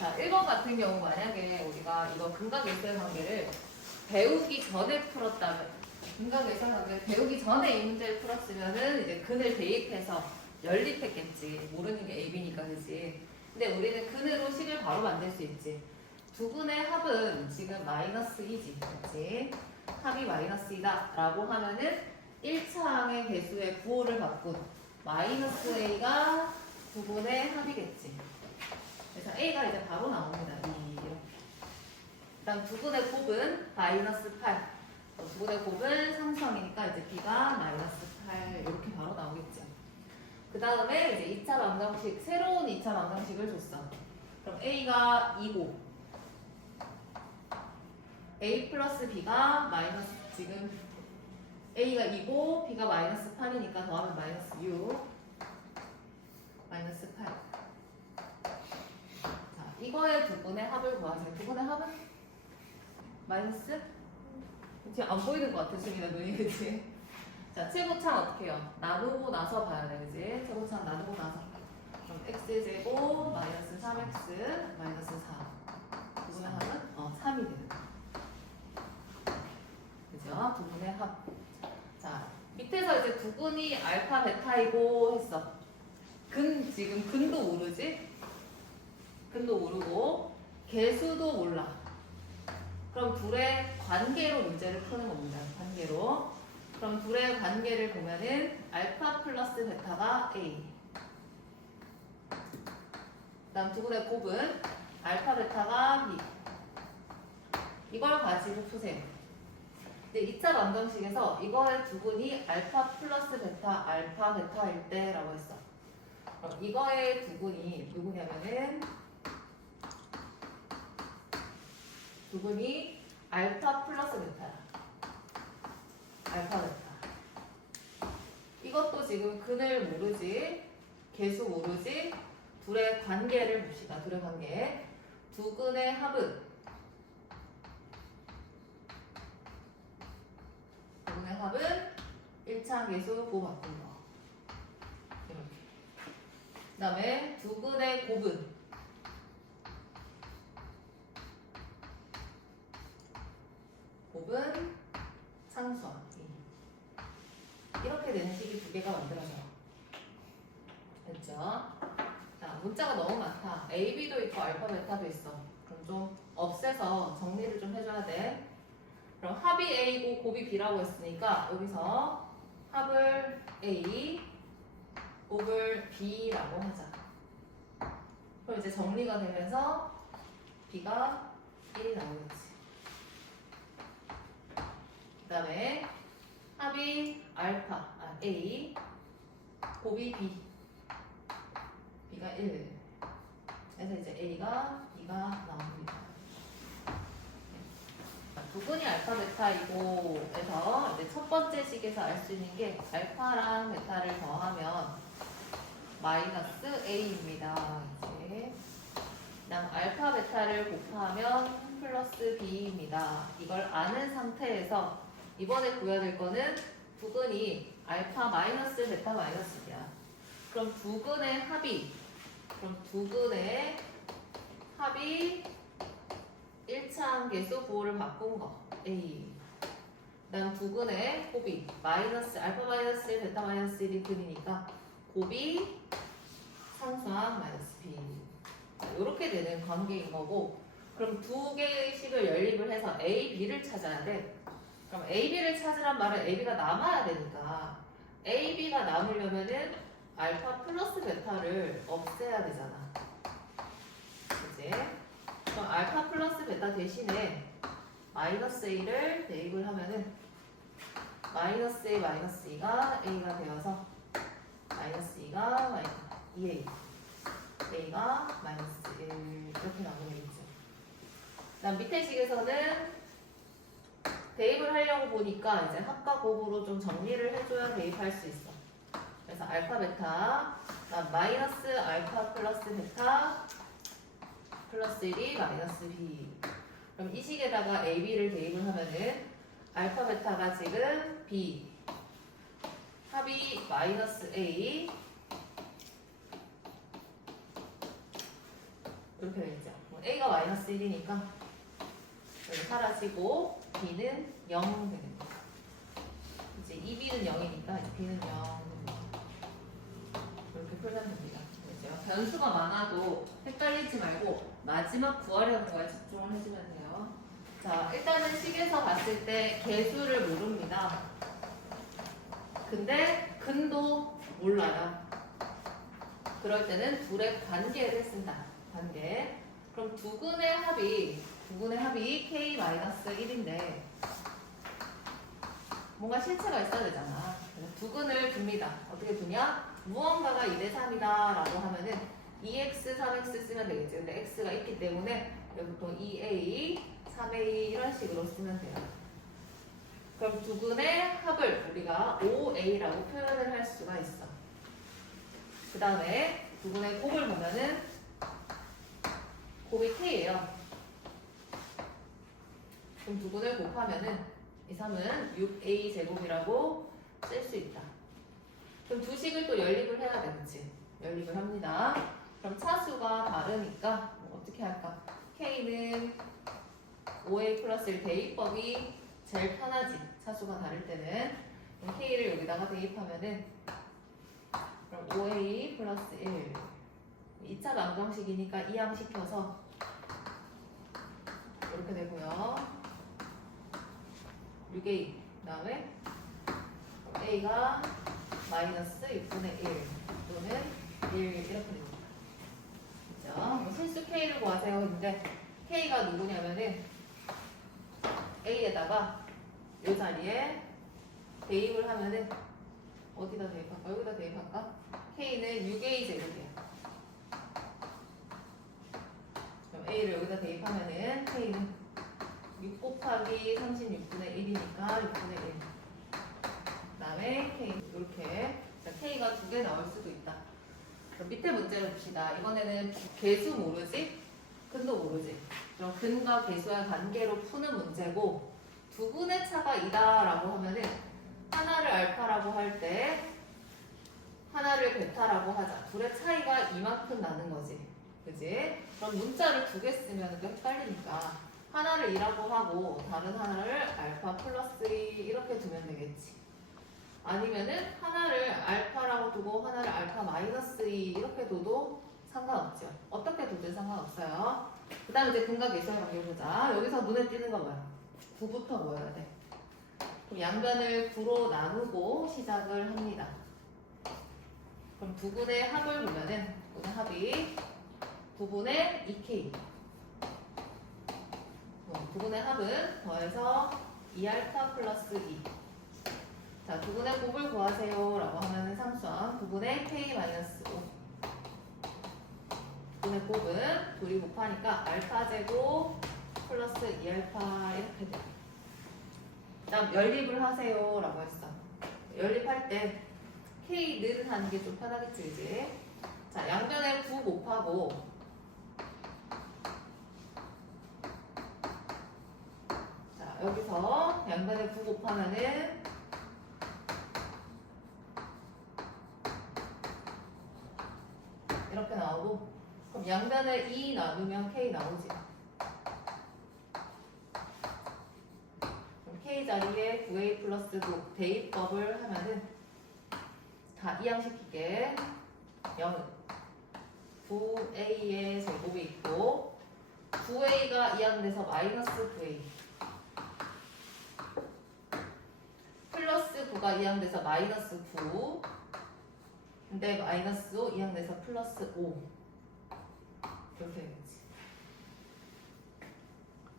자, 1번 같은 경우 만약에 우리가 이거 근각일세 관계를 배우기 전에 풀었다면, 근각일세 관계를 배우기 전에 이 문제를 풀었으면은 이제 근을 대입해서 연립했겠지. 모르는 게 AB니까, 그지? 근데 우리는 근으로 식을 바로 만들 수 있지. 두 근의 합은 지금 마이너스 2지, 그렇지? 합이 마이너스 2다 라고 하면은 1차항의 개수의 부호를 바꾼 마이너스 A가 두 근의 합이겠지. 그래서 A가 이제 바로 나옵니다. 이렇게. 그다음 두 근의 곱은 마이너스 8. 두 근의 곱은 상수항이니까 이제 B가 마이너스 8 이렇게 바로 나오겠죠. 그 다음에 이제 2차 방정식, 새로운 2차 방정식을 줬어. 그럼 A가 2고 A 플러스 B가 마이너스, 지금 A가 2고 B가 마이너스 8이니까 더하면 마이너스 6 마이너스 8. 자, 이거의 두 분의 합을 구하세요. 두 분의 합은? 마이너스? 지금 안 보이는 것 같아, 지금이나 눈이, 그치? 자, 최고창 어떻게 해요? 나누고 나서 봐야 돼, 그치? 최고창 나누고 나서. 그럼 x제곱 마이너스 3x 마이너스 4. 두 분의 합은? 3이 되는 거야. 그죠? 두 분의 합. 자, 밑에서 이제 두 분이 알파, 베타이고 했어. 지금 근도 모르지? 근도 모르고 개수도 몰라. 그럼 둘의 관계로 문제를 푸는 겁니다. 관계로. 그럼 둘의 관계를 보면은 알파 플러스 베타가 A. 그 다음 두 분의 곱은 알파 베타가 B. 이걸 가지고 푸세요. 근데 2차 방정식에서 이거의 두 분이 알파 플러스 베타, 알파 베타일 때라고 했어. 그럼 이거의 두 분이 누구냐면은 두 분이 알파 플러스 베타야. 알파 베타. 이것도 지금 근을 모르지, 개수 모르지, 둘의 관계를 봅시다. 둘의 관계. 두 근의 합은 두 근의 합은 1차 개수 고 바꾼 거. 이렇게. 그 다음에 두 근의 곱은 상수항. 이렇게 되는 식이 두 개가 만들어져요. 됐죠? 자, 문자가 너무 많다. A, B도 있고 알파, 베타도 있어. 그럼 좀 없애서 정리를 좀 해줘야 돼. 그럼 합이 A고 곱이 B라고 했으니까 여기서 합을 A, 곱을 B라고 하자. 그럼 이제 정리가 되면서 B가 1이 나오겠지. 그 다음에 합이 알파, A, 곱이 B, B가 1. 그래서 이제 A가 2가 나옵니다. 두 분이 알파, 베타이고 해서 이제 첫 번째 식에서 알 수 있는 게 알파랑 베타를 더하면 마이너스 A입니다. 이제 그다음 알파, 베타를 곱하면 플러스 B입니다. 이걸 아는 상태에서 이번에 구해야 될 거는 두 근이 알파 마이너스 베타 마이너스야. 그럼 두 근의 합이 1차 개수 부호를 바꾼 거 A. 그다음 두 근의 곱이 마이너스 알파 마이너스 1 베타 마이너스 1이 근이니까 곱이 상수항 마이너스 B. 이렇게 되는 관계인 거고, 그럼 두 개의 식을 연립을 해서 A, B를 찾아야 돼. 그럼 A, B를 찾으란 말은 A, B가 남아야 되니까 A, B가 남으려면은 알파 플러스 베타를 없애야 되잖아. 그치? 그럼 알파 플러스 베타 대신에 마이너스 A를 대입을 하면은 마이너스 A, 마이너스 2가 A가 되어서 마이너스 2가 2A, A가 마이너스 1 이렇게 나오겠죠. 그다음 밑에 식에서는 대입을 하려고 보니까 이제 합과 곱으로 좀 정리를 해줘야 대입할 수 있어. 그래서 알파 베타, 마이너스 알파 플러스 베타 플러스 1이 마이너스 B. 그럼 이 식에다가 A, B를 대입을 하면은 알파 베타가 지금 B, 합이 마이너스 A, 이렇게 되겠죠. A가 마이너스 1이니까 여기 사라지고 B는 0 되는 거죠. 이제 2B는 0이니까 B는 0 이렇게 풀면 됩니다. 그렇죠? 변수가 많아도 헷갈리지 말고 마지막 구하려는 거에 집중을 해주면 돼요. 자, 일단은 식에서 봤을 때 개수를 모릅니다. 근데 근도 몰라요. 그럴 때는 둘의 관계를 쓴다. 관계. 그럼 두근의 합이 K-1인데 뭔가 실체가 있어야 되잖아. 그래서 두근을 둡니다. 어떻게 두냐? 무언가가 2대 3이다 라고 하면은 2x, 3x 쓰면 되겠지. 근데 x가 있기 때문에 여기 보통 2a, 3a 이런 식으로 쓰면 돼요. 그럼 두근의 합을 우리가 5a라고 표현을 할 수가 있어. 그 다음에 두근의 곱을 보면은 곱이 k예요. 그럼 두근을 곱하면은 이 3은 6a 제곱이라고 쓸 수 있다. 그럼 두 식을 또 연립을 해야 되겠지. 연립을 합니다. 그럼 차수가 다르니까 뭐 어떻게 할까? k는 5a 플러스 1 대입법이 제일 편하지. 차수가 다를 때는. 그럼 k를 여기다가 대입하면은 그럼 5a 플러스 1 2차 방정식이니까 이항시켜서 이렇게 되고요. 6a 그 다음에 a가 마이너스 6분의 1 또는 1 이렇게 됩니다. 그렇죠? 실수 k를 구하세요. 근데 k가 누구냐면은 a에다가 이 자리에 대입을 하면은 어디다 대입할까? 여기다 대입할까? k는 6a 제곱이야. 그럼 a를 여기다 대입하면은 k는 6 곱하기 36분의 1이니까 6분의 1. 그 다음에 k 이렇게 k가 2개 나올 수도 있다. 그럼 밑에 문제를 봅시다. 이번에는 개수 모르지? 근도 모르지? 그럼 근과 개수의 관계로 푸는 문제고 두근의 차가 이다 라고 하면은 하나를 알파라고 할 때 하나를 베타라고 하자. 둘의 차이가 이만큼 나는 거지. 그지? 그럼 문자를 2개 쓰면 또 헷갈리니까 하나를 2라고 하고 다른 하나를 알파 플러스 2 이렇게 두면 되겠지. 아니면은 하나를 알파라고 두고 하나를 알파 마이너스 2 이렇게 둬도 상관없죠. 어떻게 둬도 상관없어요. 그 다음에 이제 근과 개수의 관계 보자. 여기서 눈에 띄는 거 뭐야? 9부터 모여야 돼. 그럼 양변을 9로 나누고 시작을 합니다. 그럼 두근의 합을 보면은 두근의 합이 9분의 2k. 두근의 합은 더해서 2알파 플러스 2. 자, 두근의 곱을 구하세요 라고 하면은 상수함 9분의 k 마이너스 5. 두근의 곱은 둘이 곱하니까 알파 제곱 플러스 2알파 이렇게 돼요. 다음 연립을 하세요 라고 했어. 연립할 때 k는 하는 게 좀 편하겠지, 그지? 자, 양변에 9 곱하고 자, 여기서 양변에 9 곱하면은 이렇게 나오고 그럼 양변에 2 나누면 k 나오지. 그럼 k 자리에 9a 플러스 9 대입법을 하면은 다 이항시키게 0은 9a의 제곱이 있고 9a가 이항돼서 마이너스 9a 플러스 9가 이항돼서 마이너스 9 근데 마이너스 5 이항돼서 플러스 5 이렇게 되겠지.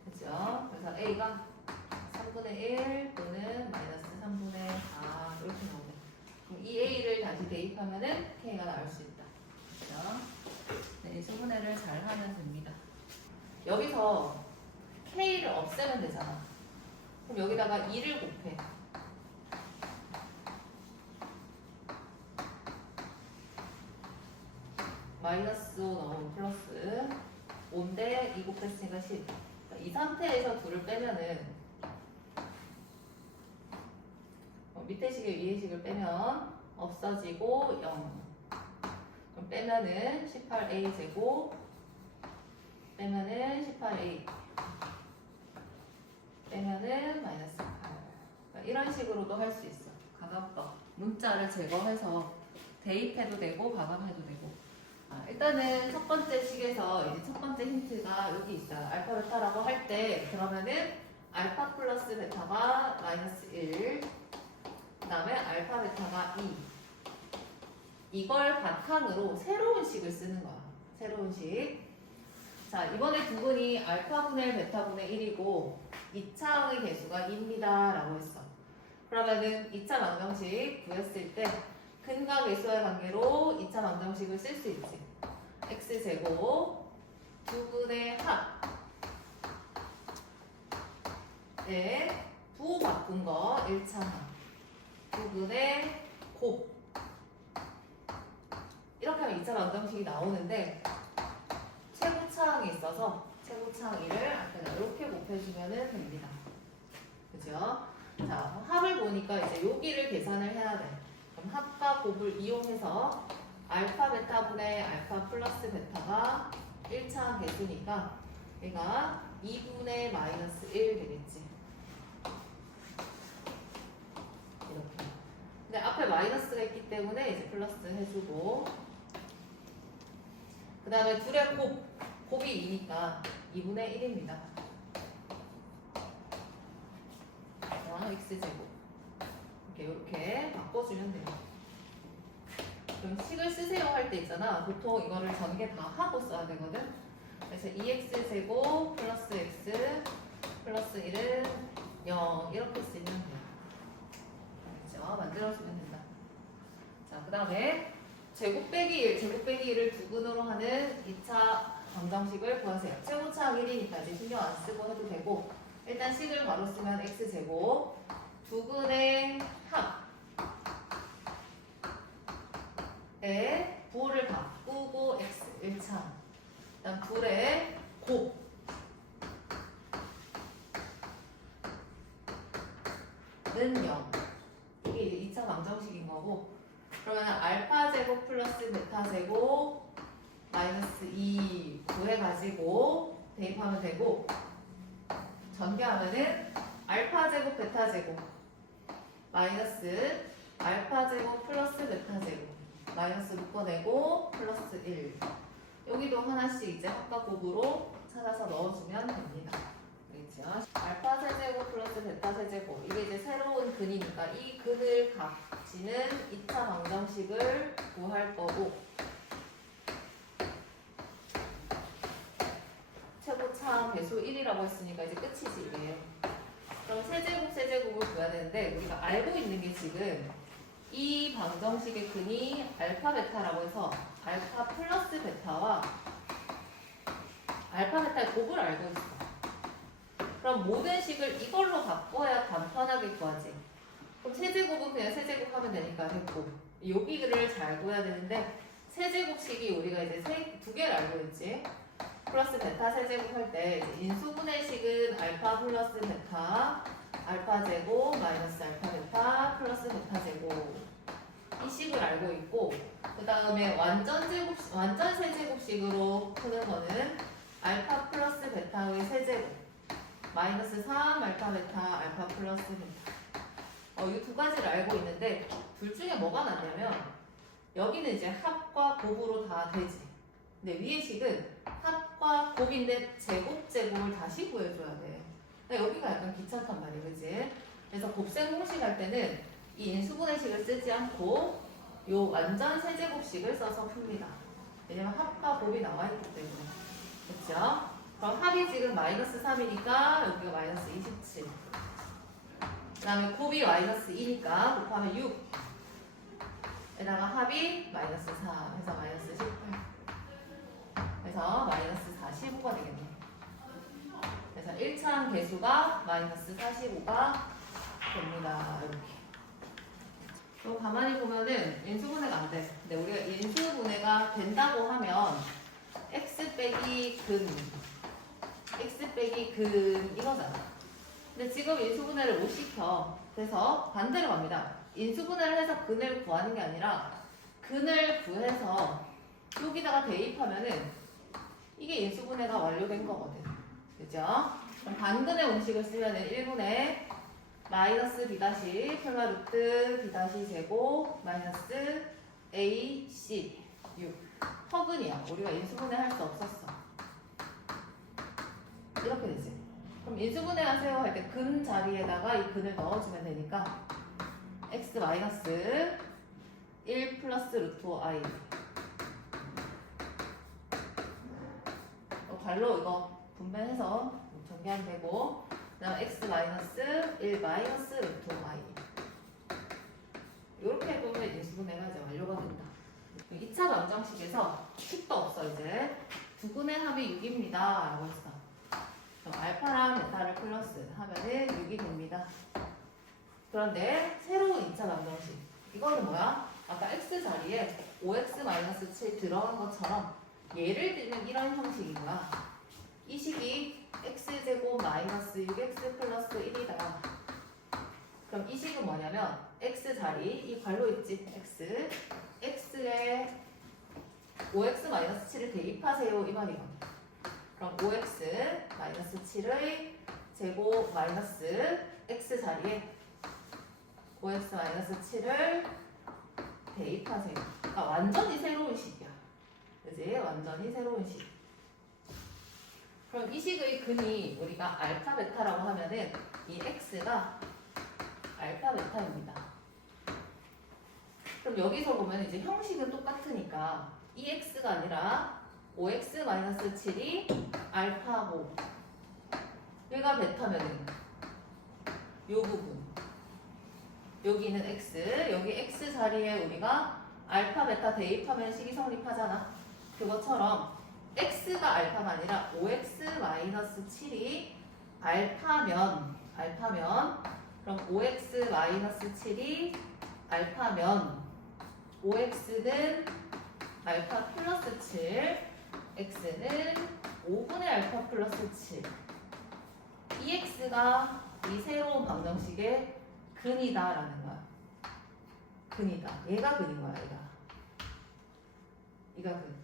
그죠? 그래서 a가 3분의 1 또는 마이너스 3분의 4 이렇게 나오네. 그럼 이 a를 다시 대입하면은 k가 나올 수 있다. 그죠? 네, 수분해를 잘 하면 됩니다. 여기서 k를 없애면 되잖아. 그럼 여기다가 2를 곱해. 마이너스 5 넣으면 플러스 5인데 2 곱했으니까 10. 이 상태에서 2를 빼면은 밑에 식에 위에 식을 빼면 없어지고 0. 그럼 빼면은 18a 제곱 18a 빼면은 마이너스 8. 그러니까 이런 식으로도 할 수 있어. 가감법. 문자를 제거해서 대입해도 되고 가감해도 되고. 일단은 첫 번째 식에서 이제 첫 번째 힌트가 여기 있어요. 알파 베타라고 할 때 그러면은 알파 플러스 베타가 마이너스 1, 그 다음에 알파 베타가 2. 이걸 바탕으로 새로운 식을 쓰는 거야. 새로운 식. 자, 이번에 두근이 알파분의 베타분의 1이고 2차의 개수가 2입니다 라고 했어. 그러면은 2차 방정식 구했을 때 근과 개수와의 관계로 2차 방정식을 쓸 수 있지. x제곱 두근의 합에 부 바꾼 거 1차 합 두근의 곱 이렇게 하면 2차 방정식이 나오는데 최고차항이 있어서 최고차항 1을 앞에다 이렇게 곱해주면 됩니다. 그죠? 자, 합을 보니까 이제 여기를 계산을 해야 돼. 그럼 합과 곱을 이용해서 알파 베타분의 알파 플러스 베타가 1차 개수니까 얘가 2분의 마이너스 1 되겠지. 이렇게. 근데 앞에 마이너스가 있기 때문에 이제 플러스 해주고 그 다음에 둘의 곱이 2니까 2분의 1입니다. x제곱 이렇게 바꿔주면 돼요. 그럼 식을 쓰세요 할 때 있잖아. 보통 이거를 전개 다 하고 써야 되거든. 그래서 2x제곱 플러스 x 플러스 1은 0 이렇게 쓰면 돼요. 그렇죠? 만들어주면 된다. 자, 그 다음에 제곱 빼기 1, 제곱 빼기 1을 두근으로 하는 2차 방정식을 구하세요. 최고차항 1이니까 이제 신경 안 쓰고 해도 되고 일단 식을 바로 쓰면 x제곱 두근의 합에 부호를 바꾸고 x 1차 그 다음 둘의 곱은 0 이게 이제 2차 방정식인 거고 그러면 알파 제곱 플러스 베타 제곱 마이너스 2 구해가지고 대입하면 되고 전개하면은 알파 제곱 베타 제곱 마이너스 알파 제곱 플러스 베타 제곱 마이너스 묶어내고 플러스 1 여기도 하나씩 이제 합과 곱으로 찾아서 넣어주면 됩니다. 그렇죠? 알파 세제곱 플러스 베타 세제곱 이게 이제 새로운 근이니까 이 근을 값지는 2차 방정식을 구할 거고 최고차항 배수 1이라고 했으니까 이제 끝이지 이게요. 그럼 세제곱을 구해야 되는데 우리가 알고 있는 게 지금 이 방정식의 근이 알파 베타라고 해서 알파 플러스 베타와 알파 베타의 곱을 알고 있어. 그럼 모든 식을 이걸로 바꿔야 간편하게 구하지. 그럼 세제곱은 그냥 세제곱 하면 되니까 됐고 여기를 잘 구해야 되는데 세제곱식이 우리가 이제 두 개를 알고 있지. 플러스 베타 세제곱 할 때 인수분해 식은 알파 플러스 베타 알파 제곱 마이너스 알파 베타 플러스 베타 제곱 이 식을 알고 있고 그 다음에 완전 세제곱식으로 푸는 거는 알파 플러스 베타의 세제곱 마이너스 3 알파 베타 알파 플러스 베타 이 두 가지를 알고 있는데 둘 중에 뭐가 낫냐면 여기는 이제 합과 곱으로 다 되지. 근데 위의 식은 합과 곱인데 제곱을 다시 구해줘야 돼. 그러니까 여기가 약간 귀찮단 말이야, 그지? 그래서 곱셈 공식 할 때는 이 인수분해식을 쓰지 않고 요 완전 세제곱식을 써서 풉니다. 왜냐면 합과 곱이 나와 있기 때문에. 그렇죠? 그럼 합이 지금 마이너스 3이니까 여기가 마이너스 27. 그 다음에 곱이 마이너스 2니까 곱하면 6. 에다가 합이 마이너스 4 해서 마이너스 18. 그래서 마이너스 45가 되겠네. 그래서 1차항 개수가 마이너스 45가 됩니다. 이렇게. 또 가만히 보면은 인수분해가 안 돼. 근데 우리가 인수분해가 된다고 하면 x 빼기 근 이거잖아. 근데 지금 인수분해를 못 시켜. 그래서 반대로 갑니다. 인수분해를 해서 근을 구하는 게 아니라 근을 구해서 여기다가 대입하면은 이게 인수분해가 완료된 거거든. 그죠? 그럼 반근의 공식을 쓰면은 1분의 마이너스 b 다시 플라 루트 b 다시 제곱 마이너스 ac 6 허근이야. 우리가 인수분해 할 수 없었어. 이렇게 되지. 그럼 인수분해 하세요 할 때 근 자리에다가 이 근을 넣어주면 되니까 x 마이너스 1 플러스 루트 i 발로 이거 분배해서 정리하면 되고 그 다음 x 마이너스 1 마이너스 루트 i 이렇게 해보면 인수분해가 이제 완료가 된다. 2차 방정식에서 축도 없어. 이제 두근의 합이 6입니다 라고 했어. 그럼 알파랑 베타를 플러스 하면은 6이 됩니다. 그런데 새로운 2차 방정식 이거는 뭐야? 아까 x 자리에 5x-7 들어간 것처럼 예를 들면 이런 형식인 거야. 이 식이 x제곱 마이너스 6x 플러스 1이다. 그럼 이 식은 뭐냐면 x 자리 이 괄호 있지? x에 5x-7을 대입하세요 이 말이거든. 그럼 5x-7의 제곱 마이너스 x 자리에 5x-7을 대입하세요. 그러니까 완전히 새로운 식이야. 그지? 완전히 새로운 식. 그럼 이 식의 근이 우리가 알파 베타라고 하면은 이 x가 알파 베타입니다. 그럼 여기서 보면 이제 형식은 똑같으니까 이 x가 아니라 5x-7이 알파고 얘가 베타면은 요 부분 여기는 x 여기 x 자리에 우리가 알파 베타 대입하면 식이 성립하잖아. 그것처럼 x가 알파가 아니라 5x-7이 알파면 그럼 5x-7이 알파면 5x는 알파 플러스 7 x는 5분의 알파 플러스 7 이 x가 이 새로운 방정식의 근이다라는 거야. 근이다. 얘가 근인 거야. 얘가 근.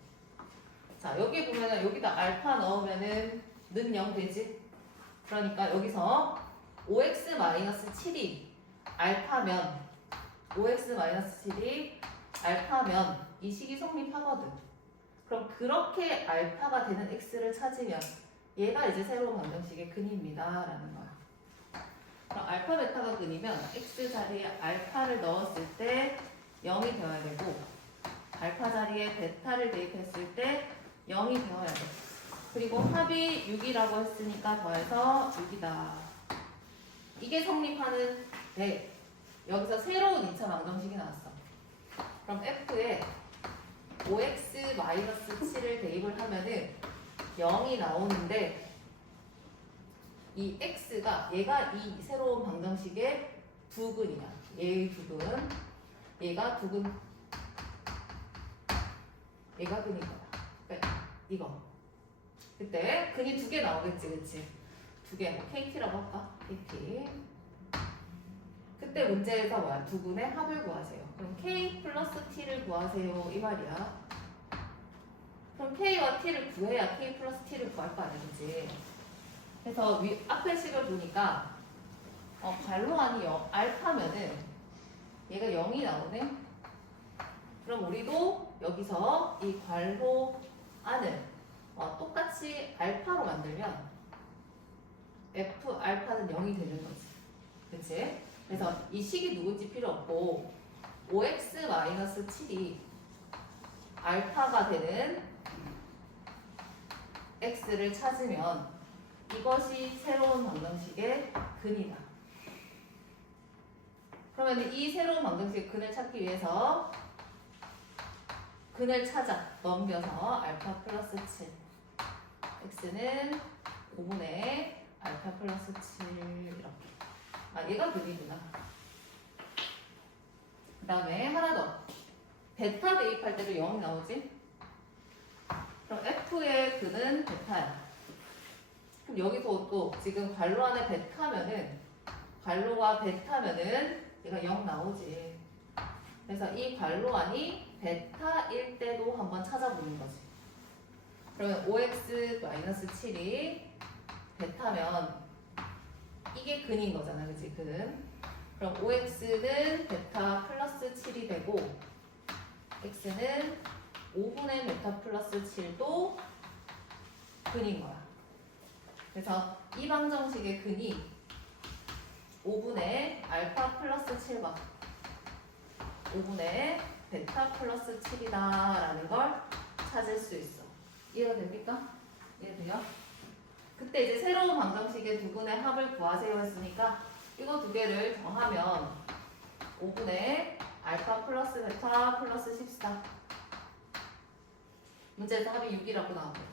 자, 여기 보면은 여기다 알파 넣으면은 는 0 되지? 그러니까 여기서 5x-7이 알파면 5x-7이 알파면 이 식이 성립하거든. 그럼 그렇게 알파가 되는 x를 찾으면 얘가 이제 새로운 방정식의 근입니다 라는 거야. 그럼 알파 베타가 근이면 x 자리에 알파를 넣었을 때 0이 되어야 되고 알파 자리에 베타를 대입했을 때 0이 되어야 돼. 그리고 합이 6이라고 했으니까 더해서 6이다. 이게 성립하는 데 여기서 새로운 2차 방정식이 나왔어. 그럼 F에 5x-7을 대입을 하면은 0이 나오는데 이 x가 얘가 이 새로운 방정식의 부근이야. 얘의 부근 얘가 부근 얘가 근인 거야. 그러니까 이거 그때 근이 2개 나오겠지, 그치? 2개, 뭐 KT라고 할까? KT. 그때 문제에서 뭐야? 두근의 합을 구하세요. 그럼 K 플러스 T를 구하세요 이 말이야. 그럼 K와 T를 구해야 K 플러스 T를 구할 거 아니지? 그래서 앞에 식을 보니까 괄호 안이 알파면은 얘가 0이 나오네. 그럼 우리도 여기서 이 괄호 안을 똑같이 알파로 만들면 F 알파는 0이 되는 거지. 그치? 그래서 이 식이 누군지 필요 없고 5x-7이 알파가 되는 x를 찾으면 이것이 새로운 방정식의 근이다. 그러면 이 새로운 방정식의 근을 찾기 위해서 근을 찾아 넘겨서 알파 플러스 7 x는 5분의 알파 플러스 7 이렇게. 얘가 근이구나. 그 다음에 하나 더. 베타 대입할 때도 0이 나오지? 그럼 F의 근은 베타야. 그럼 여기서 또 지금 괄호 안에 베타면은 괄호가 베타면은 얘가 0 나오지. 그래서 이 괄호 안이 베타일 때도 한번 찾아보는 거지. 그러면 5x-7이 베타면 이게 근인 거잖아, 그치? 근. 그럼 5x는 베타 플러스 7이 되고 x는 5분의 베타 플러스 7도 근인 거야. 그래서 이 방정식의 근이 5분의 알파 플러스 7과 5분의 베타 플러스 7이다 라는 걸 찾을 수 있어. 이해가 됩니까? 이해돼요? 그때 이제 새로운 방정식의 두 분의 합을 구하세요 했으니까 이거 두 개를 더하면 5분의 알파 플러스 베타 플러스 14. 문제에서 합이 6이라고 나왔거든.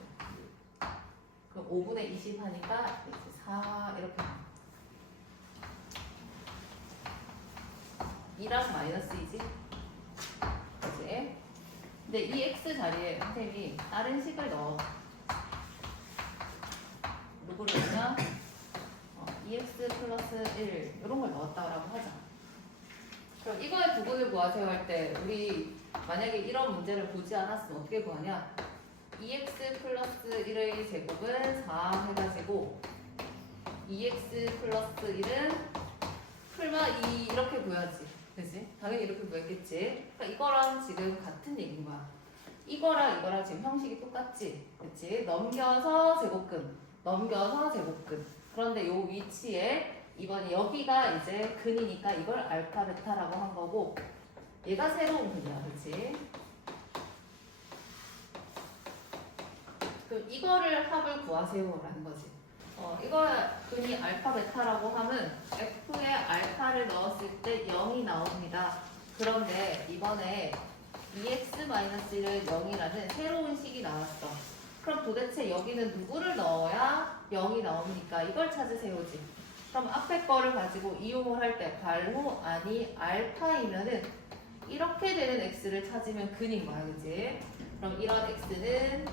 그럼 5분의 20 하니까 이제 4 이렇게 나와. 2라서 마이너스 2지? 그치? 근데 이 x 자리에 선생님이 다른 식을 넣어. 누구를 넣냐? 2x 플러스 1 이런 걸 넣었다라고 하자. 그럼 이거의 부분을 구하세요 할 때 우리 만약에 이런 문제를 보지 않았으면 어떻게 구하냐? 2x 플러스 1의 제곱은 4 해가지고 2x 플러스 1은 풀마 2 이렇게 구해야지. 그치? 당연히 이렇게 구했겠지. 그러니까 이거랑 지금 같은 얘기인 거야. 이거랑 지금 형식이 똑같지. 그치? 넘겨서 제곱근, 넘겨서 제곱근. 그런데 요 위치에 이번 여기가 이제 근이니까 이걸 알파 베타라고 한 거고 얘가 새로운 근이야. 그치? 그럼 이거를 합을 구하세요라는 거지. 이거 근이 알파 베타라고 하면 f에 알파를 넣었을 때 0이 나옵니다. 그런데 이번에 2x-1을 0이라는 새로운 식이 나왔어. 그럼 도대체 여기는 누구를 넣어야 0이 나옵니까? 이걸 찾으세요지. 그럼 앞에 거를 가지고 이용을 할 때 발호 아니 알파이면은 이렇게 되는 x를 찾으면 근인 거야. 그치? 그럼 이런 x는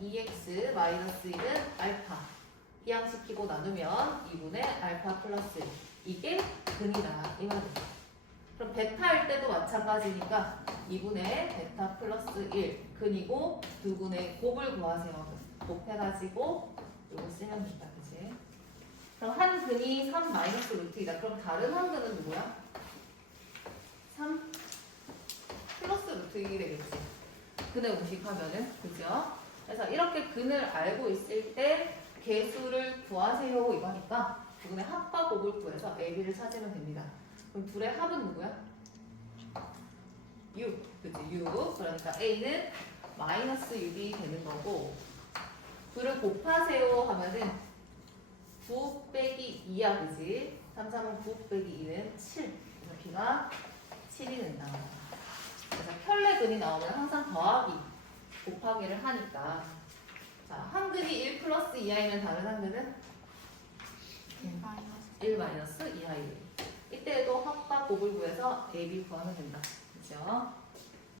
2x 마이너스 1은 알파 이항시키고 나누면 2분의 알파 플러스 1 이게 근이다 이 말이죠. 그럼 베타일 때도 마찬가지니까 2분의 베타 플러스 1 근이고 2분의 곱을 구하세요. 곱해가지고 요거 쓰면 된다. 그치? 그럼 한 근이 3 마이너스 루트이다. 그럼 다른 한 근은 누구야? 3 플러스 루트이게 되겠지. 근의 공식하면은 그죠? 그래서 이렇게 근을 알고 있을 때 개수를 구하세요 이거니까 두 분의 합과 곱을 구해서 AB를 찾으면 됩니다. 그럼 둘의 합은 누구야? 6, 그치? 6. 그러니까 A는 마이너스 6이 되는 거고 둘을 곱하세요 하면은 9 빼기 2야, 그치? 3, 3은 9 빼기 2는 7. 그래서 B가 7이 된다. 그래서 켤레근이 나오면 항상 더하기 곱하기를 하니까 자, 한 근이 1 플러스 이하이면 다른 한 근은 1 마이너스 이하이. 이때도 합과 곱을 구해서 AB 구하면 된다. 그죠?